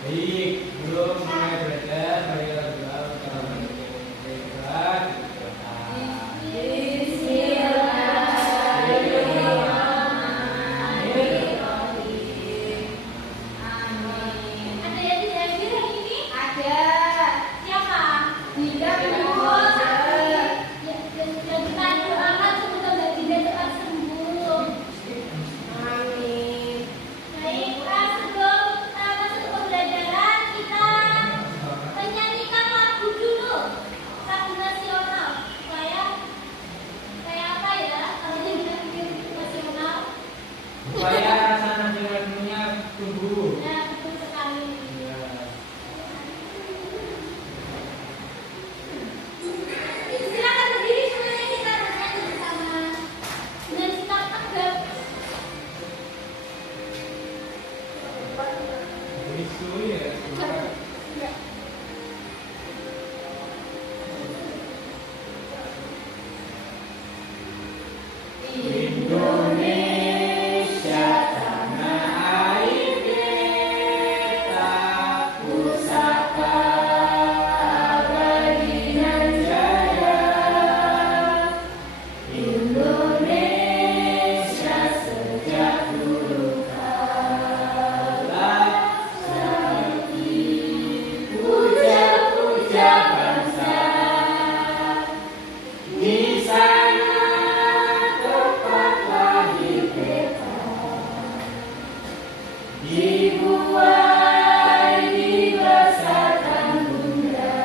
Baik, belum mulai belajar, marilah berdoa utama berdoa. Supaya rasa nasionalismenya tumbuh. Nah, betul sekali. Ya. Silakan berdiri semuanya, kita bernyanyi bersama dengan sikap tegap. Bisu ya. Indonesia tanah air kita, pusaka abadi dan jaya. Indonesia sejak dulu kala seperti puja-puja bangsa. Di sana tempat lahir beta, dibuai dibesarkan bunda,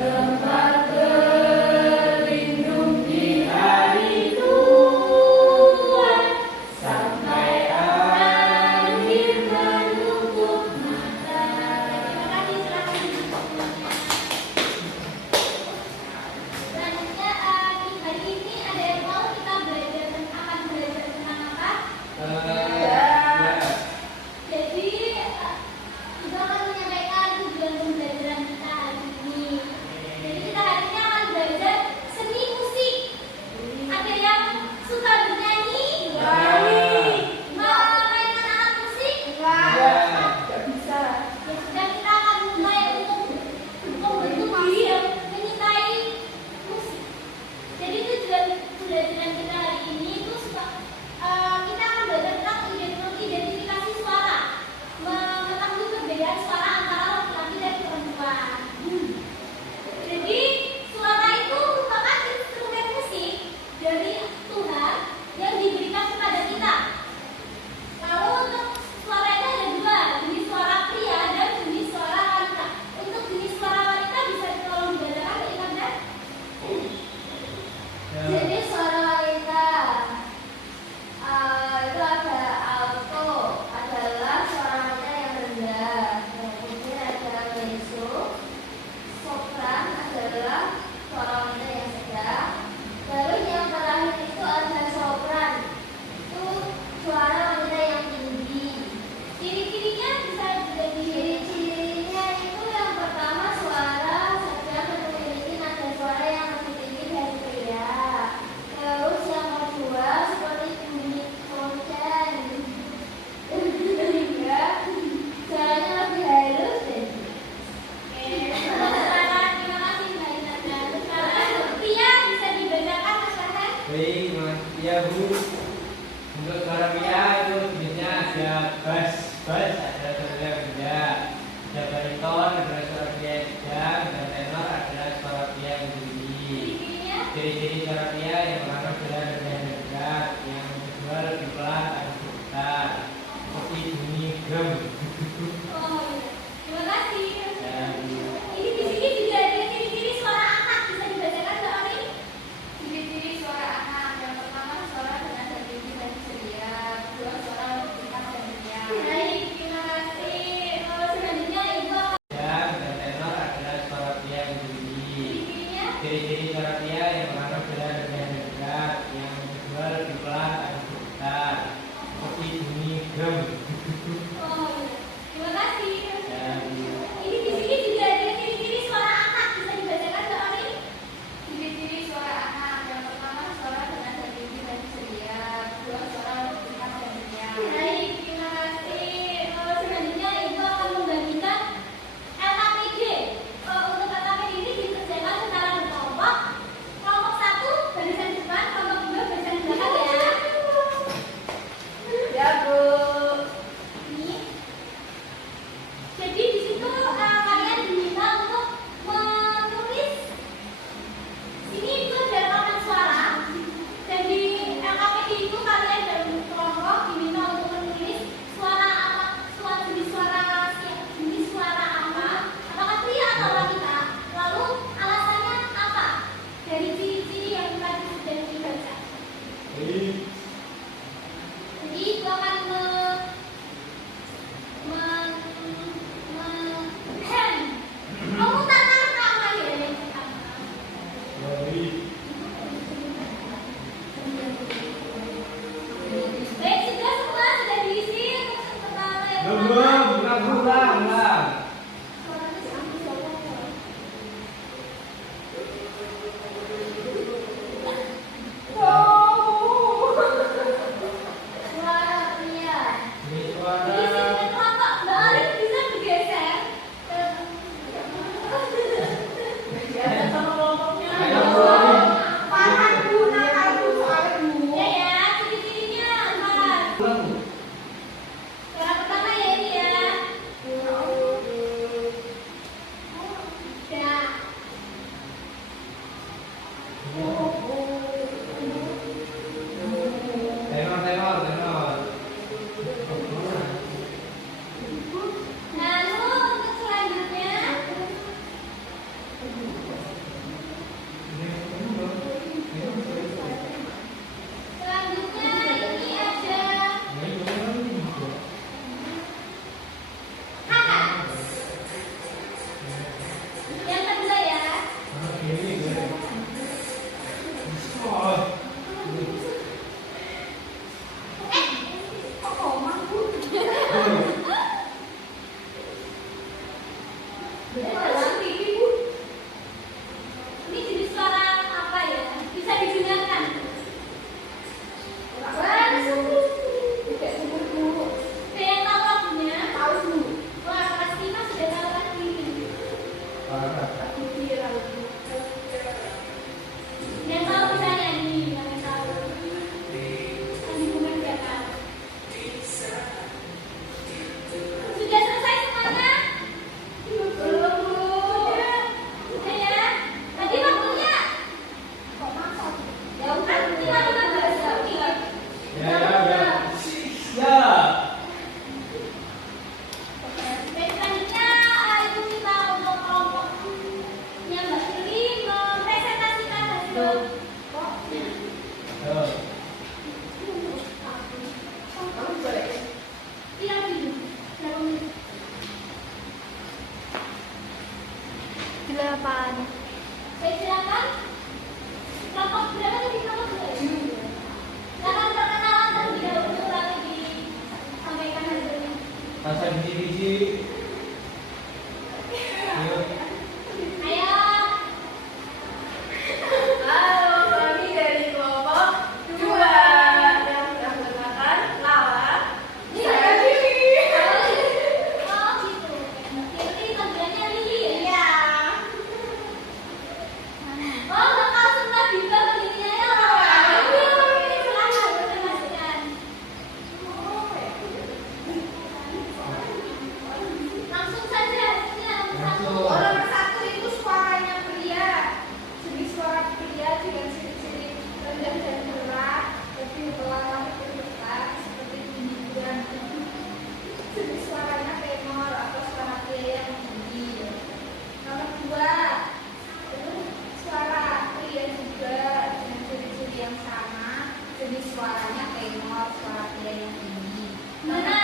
tempat berlindung di hari tua, sampai akhir menutup mata. Terima kasih, silakan. Selanjutnya hari ini ada yang mau kita belajar akan belajar tentang apa? Ya. Jadi kita akan menyampaikan tujuan pembelajaran kita hari ini. Jadi kita hari ini akan belajar seni musik. Ada yang suka bernyanyi? Mau main alat musik? Tidak bisa. Ya sudah, kita akan mulai untuk membentuk diri yang menyukai musik. Jadi tujuan pembelajaran kita hari ini itu kita akan belajar tentang identifikasi suara, mengetahui perbedaan suara antara laki-laki dan perempuan. Jadi suara itu merupakan instrumen musik dari Tuhan yang diberikan kepada kita. Lalu untuk suara itu ada dua, jenis suara pria dan jenis suara wanita. Untuk jenis suara wanita bisa tolong dibacakan ke Iman. Jadi suara wanita itu ada alto, adalah suara wanita yang rendah. Kemudian ada mezzo, sopran adalah suara wanita yang sedang. Lalu yang terakhir itu ada sopran, itu suara wanita yang tinggi. Ciri-cirinya bisa jadi ciri-cirinya itu yang pertama suara sedang dan memiliki nada suara yang lebih tinggi dari pria. Terus yang kedua seperti bunyi konsen. Ketiga suaranya lebih halus dan terima kasih Mbak Indah. Sekarang pria bisa dibedakan Mas Farhan? Baik, Mas. Ya, Bu. Untuk suara pria itu jenisnya ada bass, ada suara benda, ada bariton, ada suara pria yang sedang, dan tenor adalah suara pria yang tinggi. Ciri-cirinya? Ciri-ciri suara pria yang pertama adalah rendah dan berat, yang kedua lebih pelan atau getar, seperti bunyi drum. Oh iya. Terima kasih. Ya, Bu. Ini di sini juga ada ciri-ciri suara anak, bisa dibacakan Mbak Oni? Ciri-ciri suara anak yang pertama suara dengan nada tinggi dan ceria, kedua suara lebih keras dan riang. Baik, terima kasih. Kalau selanjutnya Ibu apa Dan tenor adalah suara pria yang tinggi. ciri-cirinya? Ciri-ciri suara pria yang pertama adalah rendah dan berat, yang kedua lebih pelan atau getar, seperti bunyi drum. Oh iya. Terima kasih. ulang. Suara pria. Ini Ini suara. sini kenapa Mbak Arif bisa bergeser? Ayo, mulai. Ya ya, ciri-cirinya Mas. Ulang. Suara pertama ya ini ya. Ya. Tenor. Lalu untuk selanjutnya ini ada kakak. Yang kedua ya. Ini jenis suara apa ya? Bisa didengarkan? Kayak yang tahu lagunya? Wah, pasti Mas sudah tahu lagu ini. Yang tahu bisa nyanyi, yang tahu. Andi Bumen nggak tahu. Sudah selesai semuanya? Belum. Sudah ya? Tadi waktunya? Ya udah, tinggal 15 menit. Ya. Baik, selanjutnya itu kita untuk kelompoknya Mbak Sri mempresentasikan hasil pokoknya. Tidak dulu. Delapan. Baik, silakan. Kelompok berapa tadi kelompok berapa? Silakan perkenalan terlebih dahulu lalu disampaikan hasilnya. Rasa biji-biji. Ayo. Ayo. Halo, kami dari kelompok 2 yang menggunakan Lala. Saya Lili. Oh gitu. Jadi panggilannya Lili ya? Oh, bakal sudah bisa panggilannya ya? Silakan perkenalkan. Langsung saja hasilnya nomor satu. Langsung. Nomor 1 itu suaranya pria. Jenis suara pria dengan ciri-ciri rendah dan berat, lebih pelan bergetar seperti bunyi dan jenis suaranya tenor atau suara pria yang tinggi. Nomor 2 suara pria juga dengan ciri-ciri yang sama, jenis suaranya tenor, suara pria yang tinggi. Nomor